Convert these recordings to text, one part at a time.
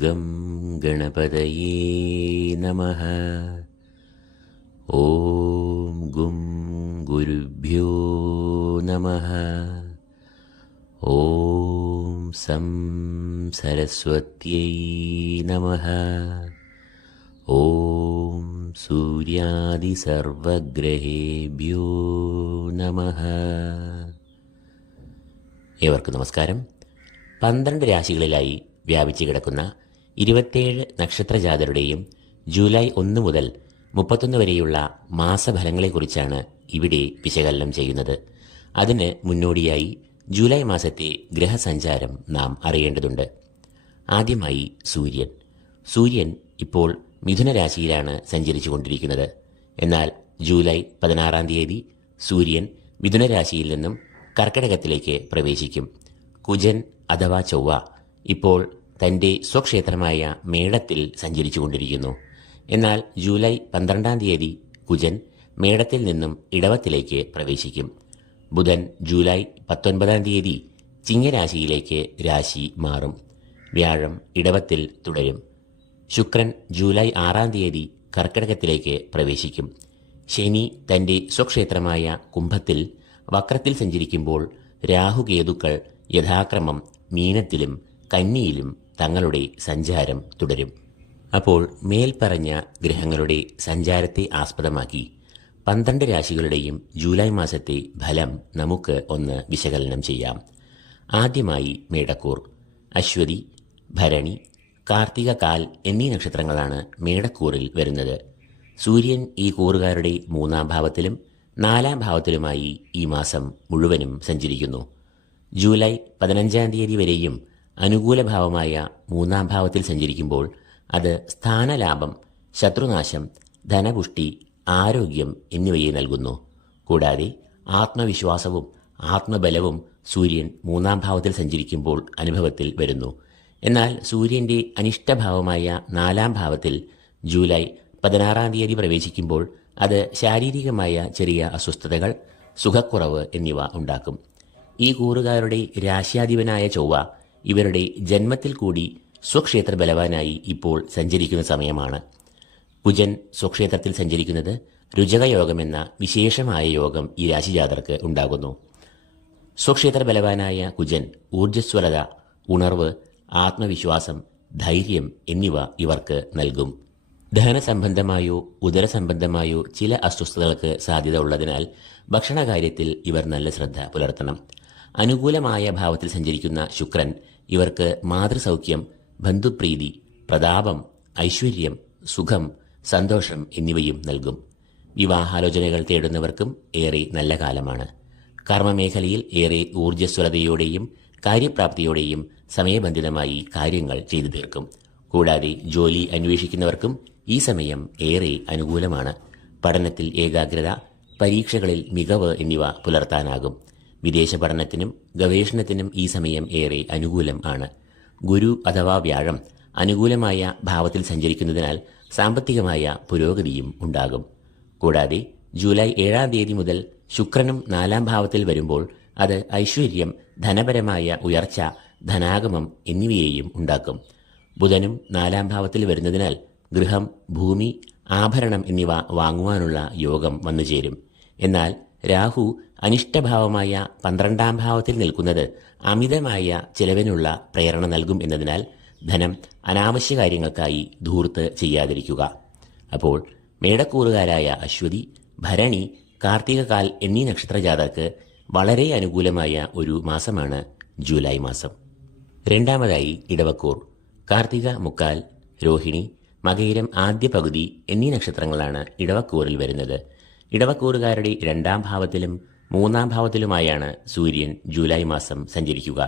Gum ഗണപതയേ നമഃ. ഓം ഗും ഗുരുഭ്യോ നമഃ. ഓം സം സരസ്വത്യൈ നമഃ. ഓം സൂര്യാദി സർവഗ്രഹേഭ്യോ നമഃ. ഏവർക്കും നമസ്കാരം. 12 രാശികളിലായി വ്യാപിച്ചു കിടക്കുന്ന 27 നക്ഷത്രജാതരുടെയും ജൂലൈ 1 മുതൽ 31 വരെയുള്ള മാസഫലങ്ങളെക്കുറിച്ചാണ് ഇവിടെ വിശകലനം ചെയ്യുന്നത്. അതിന് മുന്നോടിയായി ജൂലൈ മാസത്തെ ഗ്രഹസഞ്ചാരം നാം അറിയേണ്ടതുണ്ട്. ആദ്യമായി സൂര്യൻ ഇപ്പോൾ മിഥുന രാശിയിലാണ് സഞ്ചരിച്ചു കൊണ്ടിരിക്കുന്നത്. എന്നാൽ ജൂലൈ 16 തീയതി സൂര്യൻ മിഥുന രാശിയിൽ നിന്നും കർക്കിടകത്തിലേക്ക് പ്രവേശിക്കും. കുജൻ അഥവാ ചൊവ്വ ഇപ്പോൾ തന്റെ സ്വക്ഷേത്രമായ മേടത്തിൽ സഞ്ചരിച്ചു കൊണ്ടിരിക്കുന്നു. എന്നാൽ ജൂലൈ 12 തീയതി കുജൻ മേടത്തിൽ നിന്നും ഇടവത്തിലേക്ക് പ്രവേശിക്കും. ബുധൻ ജൂലൈ 19 തീയതി ചിങ്ങരാശിയിലേക്ക് രാശി മാറും. വ്യാഴം ഇടവത്തിൽ തുടരും. ശുക്രൻ ജൂലൈ 6 തീയതി കർക്കിടകത്തിലേക്ക് പ്രവേശിക്കും. ശനി തന്റെ സ്വക്ഷേത്രമായ കുംഭത്തിൽ വക്രത്തിൽ സഞ്ചരിക്കുമ്പോൾ രാഹുകേതുക്കൾ യഥാക്രമം മീനത്തിലും കന്നിയിലും തങ്ങളുടെ സഞ്ചാരം തുടരും. അപ്പോൾ മേൽപ്പറഞ്ഞ ഗ്രഹങ്ങളുടെ സഞ്ചാരത്തെ ആസ്പദമാക്കി 12 രാശികളുടെയും ജൂലൈ മാസത്തെ ഫലം നമുക്ക് ഒന്ന് വിശകലനം ചെയ്യാം. ആദ്യമായി മേടക്കൂർ. അശ്വതി, ഭരണി, കാർത്തിക, കാൽ എന്നീ നക്ഷത്രങ്ങളാണ് മേടക്കൂറിൽ വരുന്നത്. സൂര്യൻ ഈ കൂറുകാരുടെ 3-ാം ഭാവത്തിലും 4-ാം ഭാവത്തിലുമായി ഈ മാസം മുഴുവനും സഞ്ചരിക്കുന്നു. ജൂലൈ 15 തീയതി വരെയും അനുകൂല ഭാവമായ 3-ാം ഭാവത്തിൽ സഞ്ചരിക്കുമ്പോൾ അത് സ്ഥാനലാഭം, ശത്രുനാശം, ധനപുഷ്ടി, ആരോഗ്യം എന്നിവയെ നൽകുന്നു. കൂടാതെ ആത്മവിശ്വാസവും ആത്മബലവും സൂര്യൻ 3-ാം ഭാവത്തിൽ സഞ്ചരിക്കുമ്പോൾ അനുഭവത്തിൽ വരുന്നു. എന്നാൽ സൂര്യന്റെ അനിഷ്ടഭാവമായ 4-ാം ഭാവത്തിൽ ജൂലൈ 16 തീയതി പ്രവേശിക്കുമ്പോൾ അത് ശാരീരികമായ ചെറിയ അസ്വസ്ഥതകൾ, സുഖക്കുറവ് എന്നിവ ഉണ്ടാക്കും. ഈ കൂറുകാരുടെ രാശ്യാധിപനായ ചൊവ്വ ഇവരുടെ ജന്മത്തിൽ കൂടി സ്വക്ഷേത്ര ബലവാനായി ഇപ്പോൾ സഞ്ചരിക്കുന്ന സമയമാണ്. കുജൻ സ്വക്ഷേത്രത്തിൽ സഞ്ചരിക്കുന്നത് രുചകയോഗമെന്ന വിശേഷമായ യോഗം ഈ രാശിജാതർക്ക് ഉണ്ടാകുന്നു. സ്വക്ഷേത്ര ബലവാനായ കുജൻ ഊർജ്ജസ്വലത, ഉണർവ്, ആത്മവിശ്വാസം, ധൈര്യം എന്നിവ ഇവർക്ക് നൽകും. ദഹനസംബന്ധമായോ ഉദരസംബന്ധമായോ ചില അസ്വസ്ഥതകൾക്ക് സാധ്യത ഉള്ളതിനാൽ ഭക്ഷണകാര്യത്തിൽ ഇവർ നല്ല ശ്രദ്ധ പുലർത്തണം. അനുകൂലമായ ഭാവത്തിൽ സഞ്ചരിക്കുന്ന ശുക്രൻ ഇവർക്ക് മാതൃസൗഖ്യം, ബന്ധുപ്രീതി, പ്രതാപം, ഐശ്വര്യം, സുഖം, സന്തോഷം എന്നിവയും നൽകും. വിവാഹാലോചനകൾ തേടുന്നവർക്കും ഏറെ നല്ല കാലമാണ്. കർമ്മമേഖലയിൽ ഏറെ ഊർജ്ജസ്വലതയോടെയും കാര്യപ്രാപ്തിയോടെയും സമയബന്ധിതമായി കാര്യങ്ങൾ ചെയ്തു തീർക്കും. കൂടാതെ ജോലി അന്വേഷിക്കുന്നവർക്കും ഈ സമയം ഏറെ അനുകൂലമാണ്. പഠനത്തിൽ ഏകാഗ്രത, പരീക്ഷകളിൽ മികവ് എന്നിവ പുലർത്താനാകും. വിദേശ പഠനത്തിനും ഗവേഷണത്തിനും ഈ സമയം ഏറെ അനുകൂലം ആണ്. ഗുരു അഥവാ വ്യാഴം അനുകൂലമായ ഭാവത്തിൽ സഞ്ചരിക്കുന്നതിനാൽ സാമ്പത്തികമായ പുരോഗതിയും ഉണ്ടാകും. കൂടാതെ ജൂലൈ 7 തീയതി മുതൽ ശുക്രനും 4-ാം ഭാവത്തിൽ വരുമ്പോൾ അത് ഐശ്വര്യം, ധനപരമായ ഉയർച്ച, ധനാഗമം എന്നിവയെയും ഉണ്ടാക്കും. ബുധനും 4-ാം ഭാവത്തിൽ വരുന്നതിനാൽ ഗൃഹം, ഭൂമി, ആഭരണം എന്നിവ വാങ്ങുവാനുള്ള യോഗം വന്നുചേരും. എന്നാൽ രാഹു അനിഷ്ടഭാവമായ 12-ാം ഭാവത്തിൽ നിൽക്കുന്നത് അമിതമായ ചെലവിനുള്ള പ്രേരണ നൽകും എന്നതിനാൽ ധനം അനാവശ്യ കാര്യങ്ങൾക്കായി ധൂർത്ത് ചെയ്യാതിരിക്കുക. അപ്പോൾ മേടക്കൂറുകാരായ അശ്വതി, ഭരണി, കാർത്തിക, കാൽ എന്നീ നക്ഷത്രജാതർക്ക് വളരെ അനുകൂലമായ ഒരു മാസമാണ് ജൂലൈ മാസം. രണ്ടാമതായി ഇടവക്കൂർ. കാർത്തിക, മുക്കാൽ, രോഹിണി, മകയിരം ആദ്യ പകുതി എന്നീ നക്ഷത്രങ്ങളാണ് ഇടവക്കൂറിൽ വരുന്നത്. ഇടവക്കൂറുകാരുടെ 2-ാം ഭാവത്തിലും 3-ാം ഭാവത്തിലുമായാണ് സൂര്യൻ ജൂലൈ മാസം സഞ്ചരിക്കുക.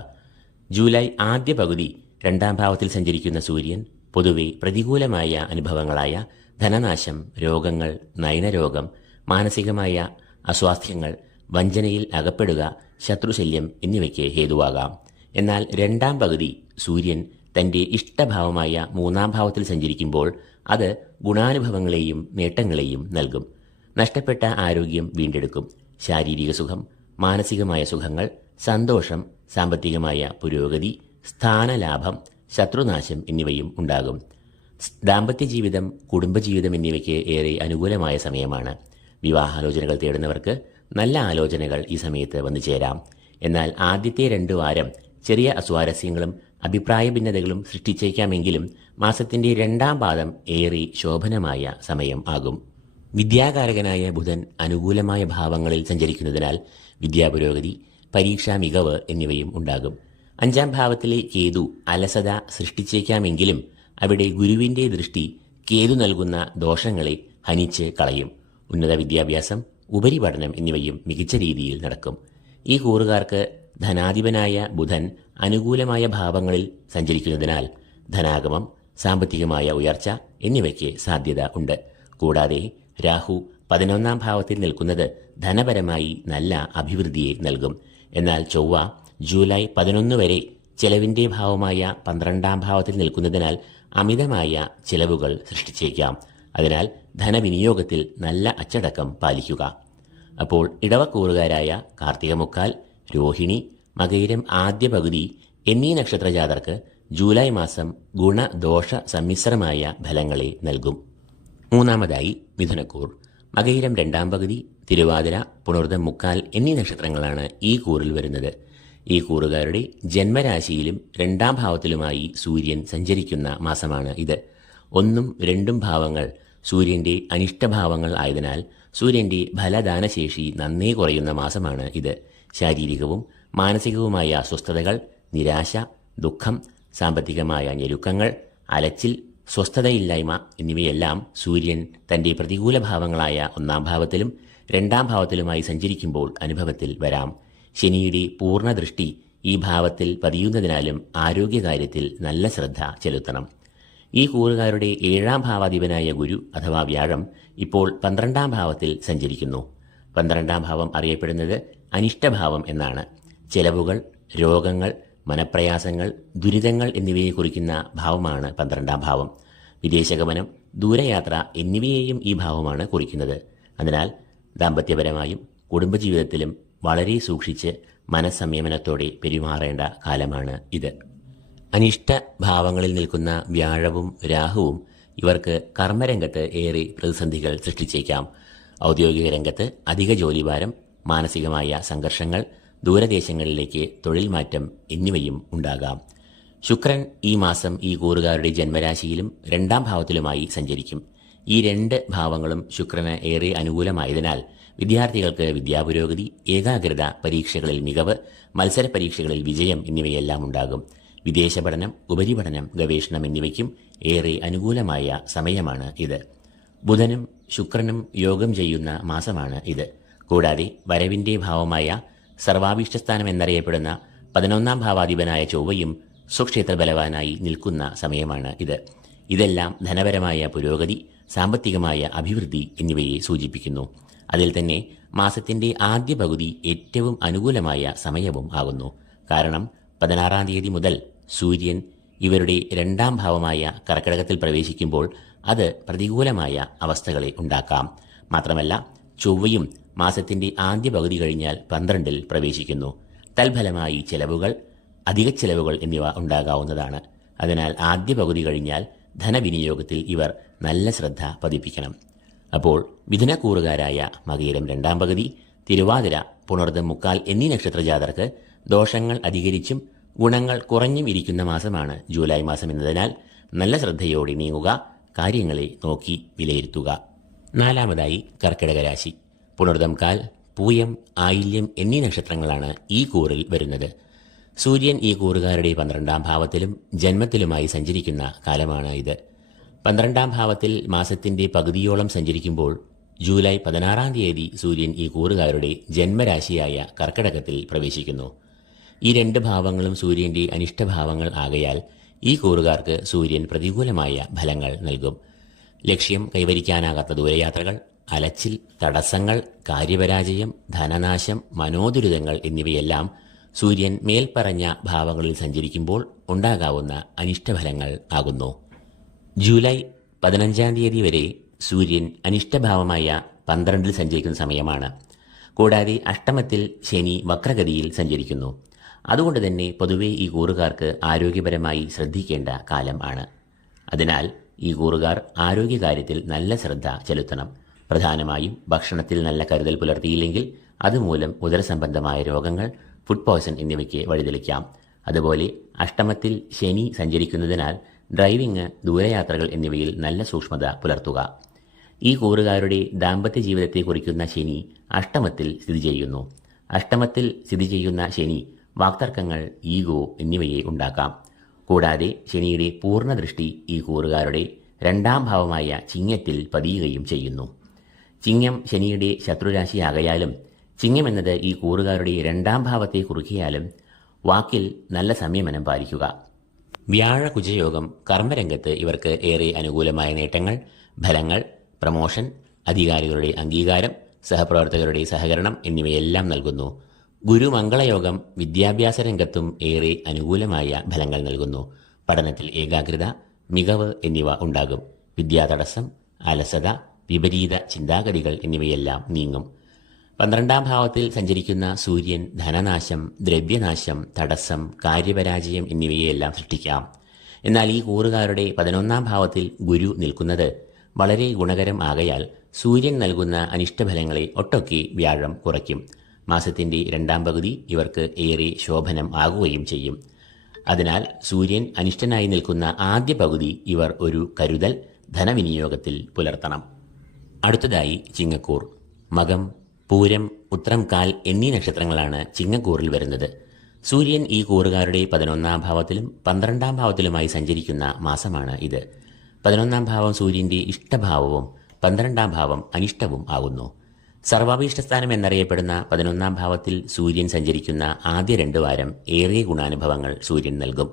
ജൂലൈ ആദ്യ പകുതി 2-ാം ഭാവത്തിൽ സഞ്ചരിക്കുന്ന സൂര്യൻ പൊതുവെ പ്രതികൂലമായ അനുഭവങ്ങളായ ധനനാശം, രോഗങ്ങൾ, നയനരോഗം, മാനസികമായ അസ്വാസ്ഥ്യങ്ങൾ, വഞ്ചനയിൽ അകപ്പെടുക, ശത്രുശല്യം എന്നിവയ്ക്ക് ഹേതുവാകാം. എന്നാൽ 2-ാം പകുതി സൂര്യൻ തന്റെ ഇഷ്ടഭാവമായ 3-ാം ഭാവത്തിൽ സഞ്ചരിക്കുമ്പോൾ അത് ഗുണാനുഭവങ്ങളെയും നേട്ടങ്ങളെയും നൽകും. നഷ്ടപ്പെട്ട ആരോഗ്യം വീണ്ടെടുക്കും. ശാരീരിക സുഖം, മാനസികമായ സുഖങ്ങൾ, സന്തോഷം, സാമ്പത്തികമായ പുരോഗതി, സ്ഥാനലാഭം, ശത്രുനാശം എന്നിവയും ഉണ്ടാകും. ദാമ്പത്യ ജീവിതം, കുടുംബജീവിതം എന്നിവയ്ക്ക് ഏറെ അനുകൂലമായ സമയമാണ്. വിവാഹാലോചനകൾ തേടുന്നവർക്ക് നല്ല ആലോചനകൾ ഈ സമയത്ത് വന്നു ചേരാം. എന്നാൽ ആദ്യത്തെ 2 വാരം ചെറിയ അസ്വാരസ്യങ്ങളും അഭിപ്രായ ഭിന്നതകളും സൃഷ്ടിച്ചേക്കാമെങ്കിലും മാസത്തിന്റെ 2ാം പാദം ഏറെ ശോഭനമായ സമയം ആകും. വിദ്യാകാരകനായ ബുധൻ അനുകൂലമായ ഭാവങ്ങളിൽ സഞ്ചരിക്കുന്നതിനാൽ വിദ്യാപുരോഗതി, പരീക്ഷാ മികവ് എന്നിവയും ഉണ്ടാകും. 5ാം ഭാവത്തിലെ കേതു അലസത സൃഷ്ടിച്ചേക്കാമെങ്കിലും അവിടെ ഗുരുവിന്റെ ദൃഷ്ടി കേതു നൽകുന്ന ദോഷങ്ങളെ ഹനിച്ച് കളയും. ഉന്നത വിദ്യാഭ്യാസം, ഉപരിപഠനം എന്നിവയും മികച്ച രീതിയിൽ നടക്കും. ഈ കൂറുകാർക്ക് ധനാധിപനായ ബുധൻ അനുകൂലമായ ഭാവങ്ങളിൽ സഞ്ചരിക്കുന്നതിനാൽ ധനാഗമം, സാമ്പത്തികമായ ഉയർച്ച എന്നിവയ്ക്ക് സാധ്യത ഉണ്ട്. കൂടാതെ രാഹു 11ാം ഭാവത്തിൽ നിൽക്കുന്നത് ധനപരമായി നല്ല അഭിവൃദ്ധിയെ നൽകും. എന്നാൽ ചൊവ്വ ജൂലൈ 11 വരെ ചെലവിന്റെ ഭാവമായ 12ാം ഭാവത്തിൽ നിൽക്കുന്നതിനാൽ അമിതമായ ചിലവുകൾ സൃഷ്ടിച്ചേക്കാം. അതിനാൽ ധനവിനിയോഗത്തിൽ നല്ല അച്ചടക്കം പാലിക്കുക. അപ്പോൾ ഇടവക്കൂറുകാരായ കാർത്തിക മുക്കാൽ, രോഹിണി, മകയിരം ആദ്യ പകുതി എന്നീ നക്ഷത്രജാതർക്ക് ജൂലൈ മാസം ഗുണദോഷ സമ്മിശ്രമായ ഫലങ്ങളെ നൽകും. 3ാമതായി മിഥുനക്കൂർ. മകയിരം 2ാം പകുതി, തിരുവാതിര, പുണർദം മുക്കാൽ എന്നീ നക്ഷത്രങ്ങളാണ് ഈ കൂറിൽ വരുന്നത്. ഈ കൂറുകാരുടെ ജന്മരാശിയിലും 2ാം ഭാവത്തിലുമായി സൂര്യൻ സഞ്ചരിക്കുന്ന മാസമാണ് ഇത്. 1ഉം 2ഉം ഭാവങ്ങൾ സൂര്യന്റെ അനിഷ്ടഭാവങ്ങൾ ആയതിനാൽ സൂര്യന്റെ ഫലദാനശേഷി നന്നേ കുറയുന്ന മാസമാണ് ഇത്. ശാരീരികവും മാനസികവുമായ അസ്വസ്ഥതകൾ, നിരാശ, ദുഃഖം, സാമ്പത്തികമായ ഞെരുക്കങ്ങൾ, അലച്ചിൽ, സ്വസ്ഥതയില്ലായ്മ എന്നിവയെല്ലാം സൂര്യൻ തന്റെ പ്രതികൂല ഭാവങ്ങളായ 1ാം ഭാവത്തിലും 2ാം ഭാവത്തിലുമായി സഞ്ചരിക്കുമ്പോൾ അനുഭവത്തിൽ വരാം. ശനിയുടെ പൂർണ്ണ ദൃഷ്ടി ഈ ഭാവത്തിൽ പതിയുന്നതിനാലും ആരോഗ്യകാര്യത്തിൽ നല്ല ശ്രദ്ധ ചെലുത്തണം. ഈ കൂറുകാരുടെ 7ാം ഭാവാധിപനായ ഗുരു അഥവാ വ്യാഴം ഇപ്പോൾ 12ാം ഭാവത്തിൽ സഞ്ചരിക്കുന്നു. 12ാം ഭാവം അറിയപ്പെടുന്നത് അനിഷ്ടഭാവം എന്നാണ്. ചെലവുകൾ, രോഗങ്ങൾ, മനപ്രയാസങ്ങൾ, ദുരിതങ്ങൾ എന്നിവയെ കുറിക്കുന്ന ഭാവമാണ് 12ാം ഭാവം. വിദേശഗമനം, ദൂരയാത്ര എന്നിവയെയും ഈ ഭാവമാണ് കുറിക്കുന്നത്. അതിനാൽ ദാമ്പത്യപരമായും കുടുംബജീവിതത്തിലും വളരെ സൂക്ഷിച്ച് മനസ്സംയമനത്തോടെ പെരുമാറേണ്ട കാലമാണ് ഇത്. അനിഷ്ട ഭാവങ്ങളിൽ നിൽക്കുന്ന വ്യാഴവും രാഹുവും ഇവർക്ക് കർമ്മരംഗത്ത് ഏറെ പ്രതിസന്ധികൾ സൃഷ്ടിച്ചേക്കാം. ഔദ്യോഗിക രംഗത്ത് അധിക ജോലിഭാരം, മാനസികമായ സംഘർഷങ്ങൾ, ദൂരദേശങ്ങളിലേക്ക് തൊഴിൽ മാറ്റം എന്നിവയും ഉണ്ടാകാം. ശുക്രൻ ഈ മാസം ഈ കൂറുകാരുടെ ജന്മരാശിയിലും 2ാം ഭാവത്തിലുമായി സഞ്ചരിക്കും. ഈ 2 ഭാവങ്ങളും ശുക്രന് ഏറെ അനുകൂലമായതിനാൽ വിദ്യാർത്ഥികൾക്ക് വിദ്യാപുരോഗതി, ഏകാഗ്രത, പരീക്ഷകളിൽ മികവ്, മത്സര പരീക്ഷകളിൽ വിജയം എന്നിവയെല്ലാം ഉണ്ടാകും. വിദേശ പഠനം, ഉപരിപഠനം, ഗവേഷണം എന്നിവയ്ക്കും ഏറെ അനുകൂലമായ സമയമാണ് ഇത്. ബുധനും ശുക്രനും യോഗം ചെയ്യുന്ന മാസമാണ് ഇത്. കൂടാതെ വരവിന്റെ ഭാവമായ സർവാഭീഷ്ടസ്ഥാനം എന്നറിയപ്പെടുന്ന 11ാം ഭാവാധിപനായ ചൊവ്വയും സ്വക്ഷേത്ര ബലവാനായി നിൽക്കുന്ന സമയമാണ് ഇത്. ഇതെല്ലാം ധനപരമായ പുരോഗതി, സാമ്പത്തികമായ അഭിവൃദ്ധി എന്നിവയെ സൂചിപ്പിക്കുന്നു. അതിൽ തന്നെ മാസത്തിന്റെ ആദ്യ പകുതി ഏറ്റവും അനുകൂലമായ സമയവും ആകുന്നു. കാരണം 16ാം തീയതി മുതൽ സൂര്യൻ ഇവരുടെ 2ാം ഭാവമായ കർക്കിടകത്തിൽ പ്രവേശിക്കുമ്പോൾ അത് പ്രതികൂലമായ അവസ്ഥകളെ ഉണ്ടാക്കാം. മാത്രമല്ല ചൊവ്വയും മാസത്തിന്റെ ആദ്യ പകുതി കഴിഞ്ഞാൽ 12ൽ പ്രവേശിക്കുന്നു. തൽഫലമായി ചെലവുകൾ, അധിക ചെലവുകൾ എന്നിവ ഉണ്ടാകാവുന്നതാണ്. അതിനാൽ ആദ്യ പകുതി കഴിഞ്ഞാൽ ധനവിനിയോഗത്തിൽ ഇവർ നല്ല ശ്രദ്ധ പതിപ്പിക്കണം. അപ്പോൾ മിഥുനക്കൂറുകാരായ മകയിരം 2ാം പകുതി, തിരുവാതിര, പുണർദം മുക്കാൽ എന്നീ നക്ഷത്രജാതർക്ക് ദോഷങ്ങൾ അധികരിച്ചും ഗുണങ്ങൾ കുറഞ്ഞും ഇരിക്കുന്ന മാസമാണ് ജൂലൈ മാസം എന്നതിനാൽ നല്ല ശ്രദ്ധയോടെ നീങ്ങുക, കാര്യങ്ങളെ നോക്കി വിലയിരുത്തുക. 4ാമതായി കർക്കിടക രാശി. പുണർദം കാൽ, പൂയം, ആയില്യം എന്നീ നക്ഷത്രങ്ങളാണ് ഈ കൂറിൽ വരുന്നത്. സൂര്യൻ ഈ കൂറുകാരുടെ 12ാം ഭാവത്തിലും ജന്മത്തിലുമായി സഞ്ചരിക്കുന്ന കാലമാണ് ഇത്. 12ാം ഭാവത്തിൽ മാസത്തിന്റെ പകുതിയോളം സഞ്ചരിക്കുമ്പോൾ ജൂലൈ 16ാം തീയതി സൂര്യൻ ഈ കൂറുകാരുടെ ജന്മരാശിയായ കർക്കിടകത്തിൽ പ്രവേശിക്കുന്നു. ഈ 2 ഭാവങ്ങളും സൂര്യന്റെ അനിഷ്ടഭാവങ്ങൾ ആകയാൽ ഈ കൂറുകാർക്ക് സൂര്യൻ പ്രതികൂലമായ ഫലങ്ങൾ നൽകും. ലക്ഷ്യം കൈവരിക്കാനാകാത്ത ദൂരയാത്രകൾ, അലച്ചിൽ, തടസ്സങ്ങൾ, കാര്യപരാജയം, ധനനാശം, മനോദുരിതങ്ങൾ എന്നിവയെല്ലാം സൂര്യൻ മേൽപ്പറഞ്ഞ ഭാവങ്ങളിൽ സഞ്ചരിക്കുമ്പോൾ ഉണ്ടാകാവുന്ന അനിഷ്ടഫലങ്ങൾ ആകുന്നു. ജൂലൈ 15ാം തീയതി വരെ സൂര്യൻ അനിഷ്ടഭാവമായ 12ൽ സഞ്ചരിക്കുന്ന സമയമാണ്. കൂടാതെ അഷ്ടമത്തിൽ ശനി വക്രഗതിയിൽ സഞ്ചരിക്കുന്നു. അതുകൊണ്ട് തന്നെ പൊതുവെ ഈ കൂറുകാർക്ക് ആരോഗ്യപരമായി ശ്രദ്ധിക്കേണ്ട കാലം ആണ്. അതിനാൽ ഈ കൂറുകാർ ആരോഗ്യകാര്യത്തിൽ നല്ല ശ്രദ്ധ ചെലുത്തണം. പ്രധാനമായും ഭക്ഷണത്തിൽ നല്ല കരുതൽ പുലർത്തിയില്ലെങ്കിൽ അതുമൂലം ഉദരസംബന്ധമായ രോഗങ്ങൾ, ഫുഡ് പോയ്സൺ എന്നിവയ്ക്ക് വഴിതെളിക്കാം. അതുപോലെ അഷ്ടമത്തിൽ ശനി സഞ്ചരിക്കുന്നതിനാൽ ഡ്രൈവിംഗ്, ദൂരയാത്രകൾ എന്നിവയിൽ നല്ല സൂക്ഷ്മത പുലർത്തുക. ഈ കൂറുകാരുടെ ദാമ്പത്യ ജീവിതത്തെ കുറിക്കുന്ന ശനി അഷ്ടമത്തിൽ സ്ഥിതി ചെയ്യുന്നു. അഷ്ടമത്തിൽ സ്ഥിതി ചെയ്യുന്ന ശനി വാക്തർക്കങ്ങൾ, ഈഗോ എന്നിവയെ ഉണ്ടാക്കാം. കൂടാതെ ശനിയുടെ പൂർണ്ണ ദൃഷ്ടി ഈ കൂറുകാരുടെ രണ്ടാം ഭാവമായ ചിങ്ങത്തിൽ പതിയുകയും ചെയ്യുന്നു. ചിങ്ങം ശനിയുടെ ശത്രുരാശിയാകയാലും ചിങ്ങം എന്നത് ഈ കൂറുകാരുടെ രണ്ടാം ഭാവത്തെ കുറിക്കിയാലും വാക്കിൽ നല്ല സംയമനം പാലിക്കുക. വ്യാഴ-കുജയോഗം കർമ്മരംഗത്ത് ഇവർക്ക് ഏറെ അനുകൂലമായ നേട്ടങ്ങൾ, ഫലങ്ങൾ, പ്രമോഷൻ, അധികാരികളുടെ അംഗീകാരം, സഹപ്രവർത്തകരുടെ സഹകരണം എന്നിവയെല്ലാം നൽകുന്നു. ഗുരു-മംഗളയോഗം വിദ്യാഭ്യാസ രംഗത്തും ഏറെ അനുകൂലമായ ഫലങ്ങൾ നൽകുന്നു. പഠനത്തിൽ ഏകാഗ്രത, മികവ് എന്നിവ ഉണ്ടാകും. വിദ്യാതടസ്സം, അലസത, വിപരീത ചിന്താഗതികൾ എന്നിവയെല്ലാം നീങ്ങും. 12ാം ഭാവത്തിൽ സഞ്ചരിക്കുന്ന സൂര്യൻ ധനനാശം, ദ്രവ്യനാശം, തടസ്സം, കാര്യപരാജയം എന്നിവയെല്ലാം സൃഷ്ടിക്കാം. എന്നാൽ ഈ കൂറുകാരുടെ 11ാം ഭാവത്തിൽ ഗുരു നിൽക്കുന്നത് വളരെ ഗുണകരം ആകയാൽ സൂര്യൻ നൽകുന്ന അനിഷ്ടഫലങ്ങളെ ഒട്ടൊക്കെ വ്യാഴം കുറയ്ക്കും. മാസത്തിന്റെ 2ാം പകുതി ഇവർക്ക് ഏറെ ശോഭനം ആകുകയും ചെയ്യും. അതിനാൽ സൂര്യൻ അനിഷ്ടനായി നിൽക്കുന്ന ആദ്യ പകുതി ഇവർ ഒരു കരുതൽ ധനവിനിയോഗത്തിൽ പുലർത്തണം. അടുത്തതായി ചിങ്ങക്കൂർ. മകം, പൂരം, ഉത്രം, കാൽ എന്നീ നക്ഷത്രങ്ങളാണ് ചിങ്ങക്കൂറിൽ വരുന്നത്. സൂര്യൻ ഈ കൂറുകാരുടെ 11ാം ഭാവത്തിലും 12ാം ഭാവത്തിലുമായി സഞ്ചരിക്കുന്ന മാസമാണ് ഇത്. 11ാം ഭാവം സൂര്യന്റെ ഇഷ്ടഭാവവും 12ാം ഭാവം അനിഷ്ടവും ആകുന്നു. സർവാഭീഷ്ടസ്ഥാനം എന്നറിയപ്പെടുന്ന 11ാം ഭാവത്തിൽ സൂര്യൻ സഞ്ചരിക്കുന്ന ആദ്യ 2 വാരം ഏറെ ഗുണാനുഭവങ്ങൾ സൂര്യൻ നൽകും.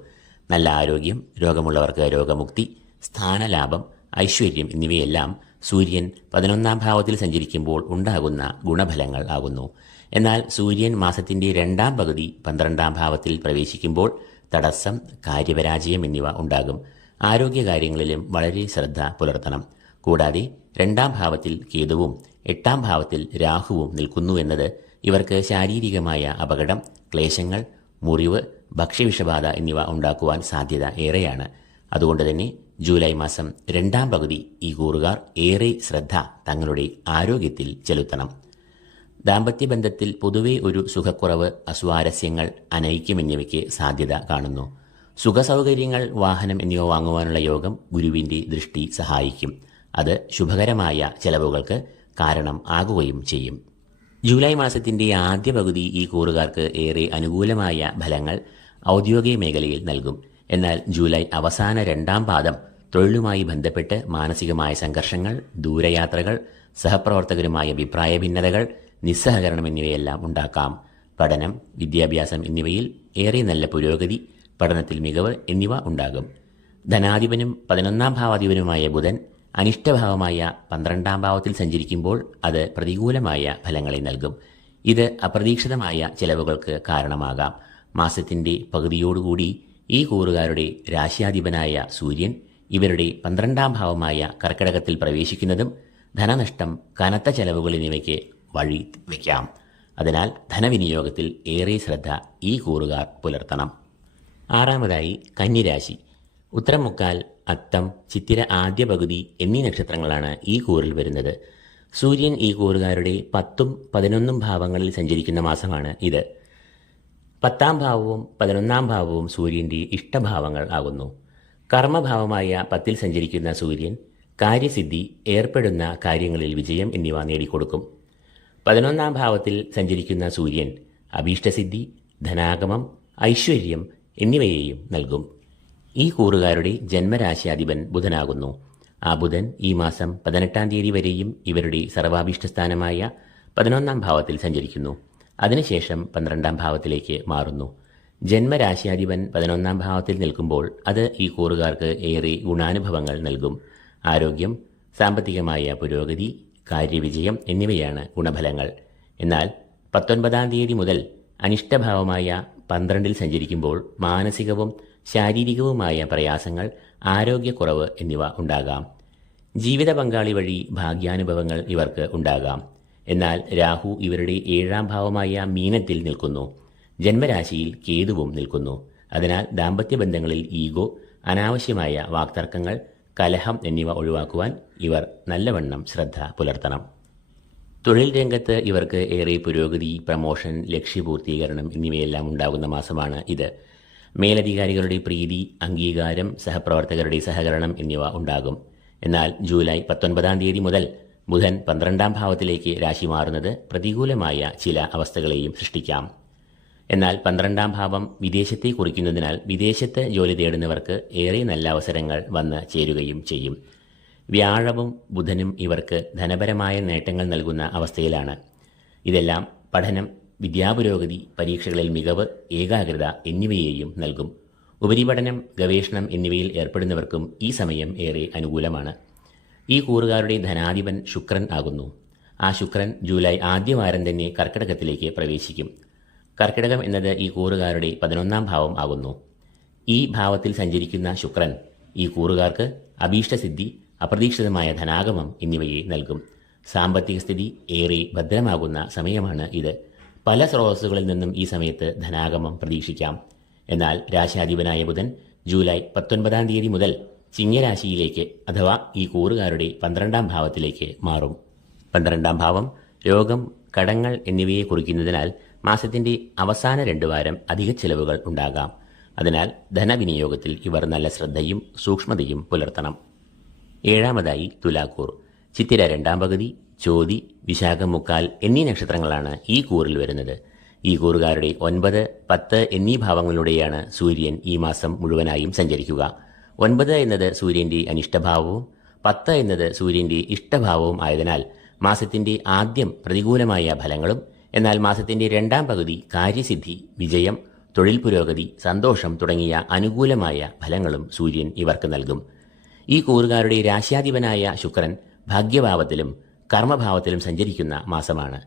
നല്ല ആരോഗ്യം, രോഗമുള്ളവർക്ക് രോഗമുക്തി, സ്ഥാനലാഭം, ഐശ്വര്യം എന്നിവയെല്ലാം സൂര്യൻ 11ാം ഭാവത്തിൽ സഞ്ചരിക്കുമ്പോൾ ഉണ്ടാകുന്ന ഗുണഫലങ്ങൾ ആകുന്നു. എന്നാൽ സൂര്യൻ മാസത്തിന്റെ 2ാം പകുതി 12ാം ഭാവത്തിൽ പ്രവേശിക്കുമ്പോൾ തടസ്സം, കാര്യപരാജയം എന്നിവ ഉണ്ടാകും. ആരോഗ്യകാര്യങ്ങളിലും വളരെ ശ്രദ്ധ പുലർത്തണം. കൂടാതെ 2ാം ഭാവത്തിൽ കേതുവും 8ാം ഭാവത്തിൽ രാഹുവും നിൽക്കുന്നു എന്നത് ഇവർക്ക് ശാരീരികമായ അപകടം, ക്ലേശങ്ങൾ, മുറിവ്, ഭക്ഷ്യവിഷബാധ എന്നിവ ഉണ്ടാക്കുവാൻ സാധ്യത ഏറെയാണ്. അതുകൊണ്ട് തന്നെ ജൂലൈ മാസം 2ാം പകുതി ഈ കൂറുകാർ ഏറെ ശ്രദ്ധ തങ്ങളുടെ ആരോഗ്യത്തിൽ ചെലുത്തണം. ദാമ്പത്യബന്ധത്തിൽ പൊതുവെ ഒരു സുഖക്കുറവ്, അസ്വാരസ്യങ്ങൾ, അനൈക്യം എന്നിവയ്ക്ക് സാധ്യത കാണുന്നു. സുഖസൗകര്യങ്ങൾ, വാഹനം എന്നിവ വാങ്ങുവാനുള്ള യോഗം ഗുരുവിന്റെ ദൃഷ്ടി സഹായിക്കും. അത് ശുഭകരമായ ചെലവുകൾക്ക് കാരണം ആകുകയും ചെയ്യും. ജൂലൈ മാസത്തിന്റെ ആദ്യ പകുതി ഈ കൂറുകാർക്ക് ഏറെ അനുകൂലമായ ഫലങ്ങൾ ഔദ്യോഗിക മേഖലയിൽ നൽകും. എന്നാൽ ജൂലൈ അവസാന 2ാം പാദം തൊഴിലുമായി ബന്ധപ്പെട്ട് മാനസികമായ സംഘർഷങ്ങൾ, ദൂരയാത്രകൾ, സഹപ്രവർത്തകരുമായ അഭിപ്രായ ഭിന്നതകൾ, നിസ്സഹകരണം എന്നിവയെല്ലാം ഉണ്ടാക്കാം. പഠനം, വിദ്യാഭ്യാസം എന്നിവയിൽ ഏറെ നല്ല പുരോഗതി, പഠനത്തിൽ മികവ് എന്നിവ ഉണ്ടാകും. ധനാധിപനും 11ാം ഭാവാധിപനുമായ ബുധൻ അനിഷ്ടഭാവമായ 12ാം ഭാവത്തിൽ സഞ്ചരിക്കുമ്പോൾ അത് പ്രതികൂലമായ ഫലങ്ങളെ നൽകും. ഇത് അപ്രതീക്ഷിതമായ ചെലവുകൾക്ക് കാരണമാകാം. മാസത്തിന്റെ പകുതിയോടുകൂടി ഈ കൂറുകാരുടെ രാശ്യാധിപനായ സൂര്യൻ ഇവരുടെ 12ാം ഭാവമായ കർക്കിടകത്തിൽ പ്രവേശിക്കുന്നതും ധനനഷ്ടം, കനത്ത ചെലവുകൾ എന്നിവയ്ക്ക് വഴി വയ്ക്കാം. അതിനാൽ ധനവിനിയോഗത്തിൽ ഏറെ ശ്രദ്ധ ഈ കൂറുകാർ പുലർത്തണം. 6ാമതായി കന്നിരാശി. ഉത്തരം മുക്കാൽ, അത്തം, ചിത്തിര ആദ്യ പകുതി എന്നീ നക്ഷത്രങ്ങളാണ് ഈ കൂറിൽ വരുന്നത്. സൂര്യൻ ഈ കൂറുകാരുടെ 10ഉം 11ഉം ഭാവങ്ങളിൽ സഞ്ചരിക്കുന്ന മാസമാണ് ഇത്. 10ാം ഭാവവും 11ാം ഭാവവും സൂര്യന്റെ ഇഷ്ടഭാവങ്ങൾ ആകുന്നു. കർമ്മഭാവമായ 10ൽ സഞ്ചരിക്കുന്ന സൂര്യൻ കാര്യസിദ്ധി, ഏർപ്പെടുന്ന കാര്യങ്ങളിൽ വിജയം എന്നിവ നേടിക്കൊടുക്കും. 11ാം ഭാവത്തിൽ സഞ്ചരിക്കുന്ന സൂര്യൻ അഭീഷ്ടസിദ്ധി, ധനാഗമം, ഐശ്വര്യം എന്നിവയെയും നൽകും. ഈ കൂറുകാരുടെ ജന്മരാശ്യാധിപൻ ബുധനാകുന്നു. ആ ബുധൻ ഈ മാസം 18ാം തീയതി വരെയും ഇവരുടെ സർവാഭീഷ്ടസ്ഥാനമായ 11ാം ഭാവത്തിൽ സഞ്ചരിക്കുന്നു. അതിനുശേഷം 12ാം ഭാവത്തിലേക്ക് മാറുന്നു. ജന്മരാശ്യാധിപൻ 11ാം ഭാവത്തിൽ നിൽക്കുമ്പോൾ അത് ഈ കൂറുകാർക്ക് ഏറെ ഗുണാനുഭവങ്ങൾ നൽകും. ആരോഗ്യം, സാമ്പത്തികമായ പുരോഗതി, കാര്യവിജയം എന്നിവയാണ് ഗുണഫലങ്ങൾ. എന്നാൽ 19ാം തീയതി മുതൽ അനിഷ്ടഭാവമായ 12ൽ സഞ്ചരിക്കുമ്പോൾ മാനസികവും ശാരീരികവുമായ പ്രയാസങ്ങൾ, ആരോഗ്യക്കുറവ് എന്നിവ ഉണ്ടാകാം. ജീവിത പങ്കാളി വഴി ഭാഗ്യാനുഭവങ്ങൾ ഇവർക്ക് ഉണ്ടാകാം. എന്നാൽ രാഹു ഇവരുടെ 7ാം ഭാവമായ മീനത്തിൽ നിൽക്കുന്നു. ജന്മരാശിയിൽ കേതുവും നിൽക്കുന്നു. അതിനാൽ ദാമ്പത്യ ബന്ധങ്ങളിൽ ഈഗോ, അനാവശ്യമായ വാക്തർക്കങ്ങൾ, കലഹം എന്നിവ ഒഴിവാക്കുവാൻ ഇവർ നല്ലവണ്ണം ശ്രദ്ധ പുലർത്തണം. തൊഴിൽ രംഗത്ത് ഇവർക്ക് ഏറെ പുരോഗതി, പ്രമോഷൻ, ലക്ഷ്യപൂർത്തീകരണം എന്നിവയെല്ലാം ഉണ്ടാകുന്ന മാസമാണ് ഇത്. മേലധികാരികളുടെ പ്രീതി, അംഗീകാരം, സഹപ്രവർത്തകരുടെ സഹകരണം എന്നിവ ഉണ്ടാകും. എന്നാൽ ജൂലൈ 19 തീയതി മുതൽ ബുധൻ 12ാം ഭാവത്തിലേക്ക് രാശി മാറുന്നത് പ്രതികൂലമായ ചില അവസ്ഥകളെയും സൃഷ്ടിക്കാം. എന്നാൽ 12ാം ഭാവം വിദേശത്തെ കുറിക്കുന്നതിനാൽ വിദേശത്ത് ജോലി തേടുന്നവർക്ക് ഏറെ നല്ല അവസരങ്ങൾ വന്ന് ചേരുകയും ചെയ്യും. വ്യാഴവും ബുധനും ഇവർക്ക് ധനപരമായ നേട്ടങ്ങൾ നൽകുന്ന അവസ്ഥയിലാണ്. ഇതെല്ലാം പഠനം, വിദ്യാപുരോഗതി, പരീക്ഷകളിൽ മികവ്, ഏകാഗ്രത എന്നിവയെയും നൽകും. ഉപരിപഠനം, ഗവേഷണം എന്നിവയിൽ ഏർപ്പെടുന്നവർക്കും ഈ സമയം ഏറെ അനുകൂലമാണ്. ഈ കൂറുകാരുടെ ധനാധിപൻ ശുക്രൻ ആകുന്നു. ആ ശുക്രൻ ജൂലൈ ആദ്യവാരം തന്നെ കർക്കിടകത്തിലേക്ക് പ്രവേശിക്കും. കർക്കിടകം എന്നത് ഈ കൂറുകാരുടെ 11ാം ഭാവം ആകുന്നു. ഈ ഭാവത്തിൽ സഞ്ചരിക്കുന്ന ശുക്രൻ ഈ കൂറുകാർക്ക് അഭീഷ്ടസിദ്ധി, അപ്രതീക്ഷിതമായ ധനാഗമം എന്നിവയെ നൽകും. സാമ്പത്തിക സ്ഥിതി ഏറെ ഭദ്രമാകുന്ന സമയമാണ് ഇത്. പല സ്രോതസ്സുകളിൽ നിന്നും ഈ സമയത്ത് ധനാഗമം പ്രതീക്ഷിക്കാം. എന്നാൽ രാശാധിപനായ ബുധൻ ജൂലൈ 19 തീയതി മുതൽ ചിങ്ങരാശിയിലേക്ക് അഥവാ ഈ കൂറുകാരുടെ 12ാം ഭാവത്തിലേക്ക് മാറും. 12ാം ഭാവം രോഗം, കടങ്ങൾ എന്നിവയെ കുറിക്കുന്നതിനാൽ മാസത്തിന്റെ അവസാന 2 വാരം അധിക ചെലവുകൾ ഉണ്ടാകാം. അതിനാൽ ധനവിനിയോഗത്തിൽ ഇവർ നല്ല ശ്രദ്ധയും സൂക്ഷ്മതയും പുലർത്തണം. 7ാമതായി തുലാക്കൂർ. ചിത്തിര 2ാം പകുതി, ചോതി, വിശാഖം 3/4 എന്നീ നക്ഷത്രങ്ങളാണ് ഈ കൂറിൽ വരുന്നത്. ഈ കൂറുകാരുടെ 9, 10 എന്നീ ഭാവങ്ങളിലൂടെയാണ് സൂര്യൻ ഈ മാസം മുഴുവനായും സഞ്ചരിക്കുക. 9 എന്നത് സൂര്യന്റെ അനിഷ്ടഭാവവും 10 എന്നത് സൂര്യന്റെ ഇഷ്ടഭാവവും ആയതിനാൽ മാസത്തിന്റെ ആദ്യം പ്രതികൂലമായ ഫലങ്ങളും, എന്നാൽ മാസത്തിന്റെ 2ാം പകുതി കാര്യസിദ്ധി, വിജയം, തൊഴിൽ പുരോഗതി, സന്തോഷം തുടങ്ങിയ അനുകൂലമായ ഫലങ്ങളും സൂര്യൻ ഇവർക്ക് നൽകും. ഈ കൂറുകാരുടെ രാശ്യാധിപനായ ശുക്രൻ ഭാഗ്യഭാവത്തിലും കർമ്മഭാവത്തിലും സഞ്ചരിക്കുന്ന മാസമാണ്.